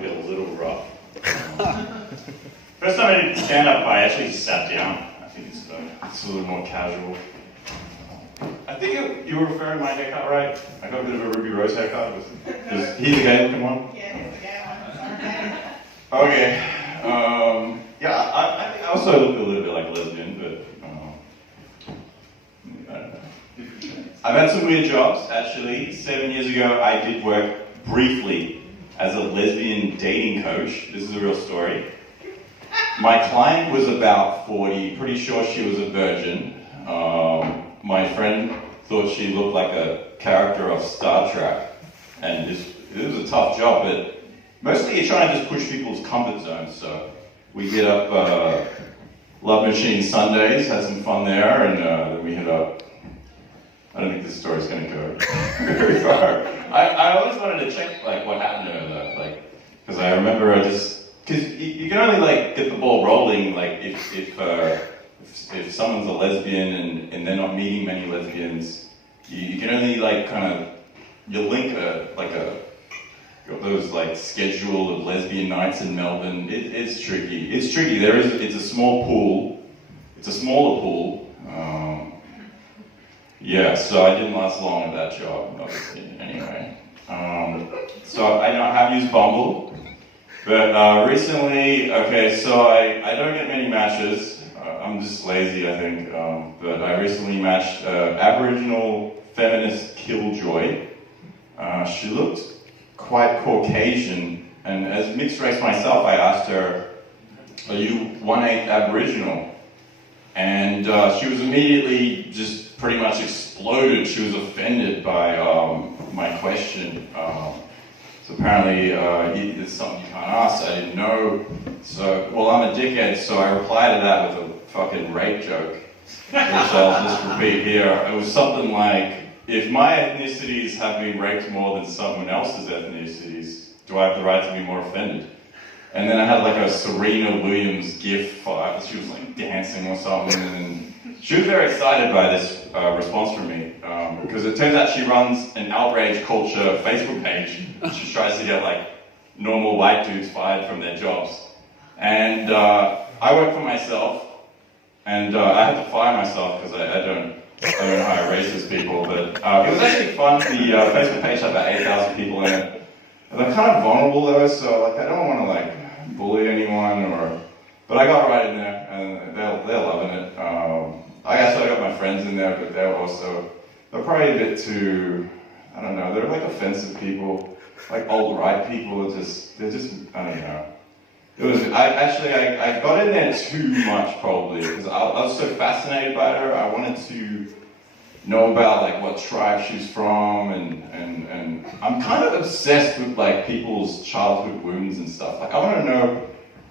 might be a little rough. First time I did stand-up, I actually sat down. I think it's a little more casual. I think you were referring to my haircut, right? I got a bit of a Ruby Rose haircut. Is he the gay looking one? Yeah, he's the gay one. Okay. Yeah, I think I also look a little bit like a lesbian, but I don't know. I've had some weird jobs, actually. 7 years ago, I did work briefly as a lesbian dating coach. This is a real story. My client was about 40, pretty sure she was a virgin. My friend thought she looked like a character of Star Trek, and it was a tough job, but mostly you're trying to just push people's comfort zones. So we hit up Love Machine Sundays, had some fun there, and then we hit up, I don't think this story's going to go very far. I always wanted to check like what happened to her though, like, because I remember because you can only like get the ball rolling like if someone's a lesbian and they're not meeting many lesbians, you can only like you link those like schedule of lesbian nights in Melbourne. It's tricky. It's tricky. It's a small pool. It's a smaller pool. Yeah, so I didn't last long at that job, obviously. Anyway, so I have used Bumble, but recently, okay, so I don't get many matches. I'm just lazy, I think. But I recently matched Aboriginal feminist Killjoy. She looked quite Caucasian, and as mixed race myself, I asked her, "Are you 1/8 Aboriginal?" And she was immediately just pretty much exploded. She was offended by my question. So apparently it's something you can't ask. I didn't know. So, well, I'm a dickhead, so I replied to that with a fucking rape joke, which I'll just repeat here. It was something like, if my ethnicities have been raped more than someone else's ethnicities, do I have the right to be more offended? And then I had like a Serena Williams gif. She was like dancing or something, and she was very excited by this response from me, because it turns out she runs an outrage culture Facebook page. She tries to get like normal white dudes fired from their jobs. And I work for myself, and I had to fire myself because I don't hire racist people, but it was actually fun. The Facebook page had about 8,000 people in it. And they're kind of vulnerable though, so like I don't want to like bully anyone, but I got right in there, and they're loving it. I got my friends in there, but they're probably a bit too, I don't know, they're like offensive people, like old right people. They're just I don't know. I got in there too much probably, because I was so fascinated by her. I wanted to know about like what tribe she's from, and I'm kind of obsessed with like people's childhood wounds and stuff. Like I want to know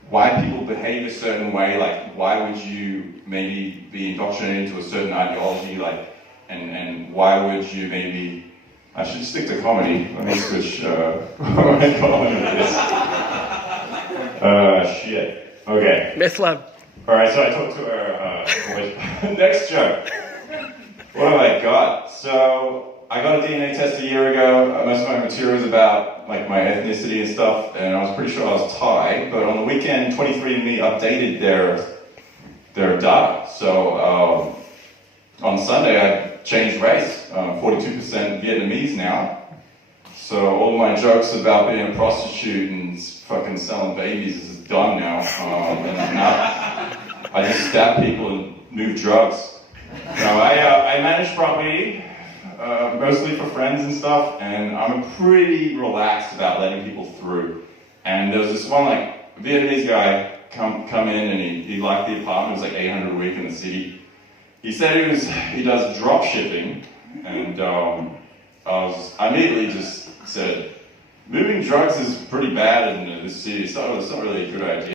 why people behave a certain way. Like why would you maybe be indoctrinated into a certain ideology? Like and why would you maybe? I should stick to comedy. Let me switch. What am I calling this? Shit. Okay. Myth Lab. Alright, so I talked to her, next joke. What have I got? So, I got a DNA test a year ago. Most of my material is about like my ethnicity and stuff, and I was pretty sure I was Thai, but on the weekend, 23andMe updated their data. So, on Sunday, I changed race. 42% Vietnamese now. So all my jokes about being a prostitute and fucking selling babies is done now. And now I just stab people and move drugs. No, I manage property, mostly for friends and stuff, and I'm pretty relaxed about letting people through. And there was this one like Vietnamese guy come in, and he liked the apartment. It was like $800 a week in the city. He said he does drop shipping, and I immediately just said, moving drugs is pretty bad in this city, so it's not really a good idea.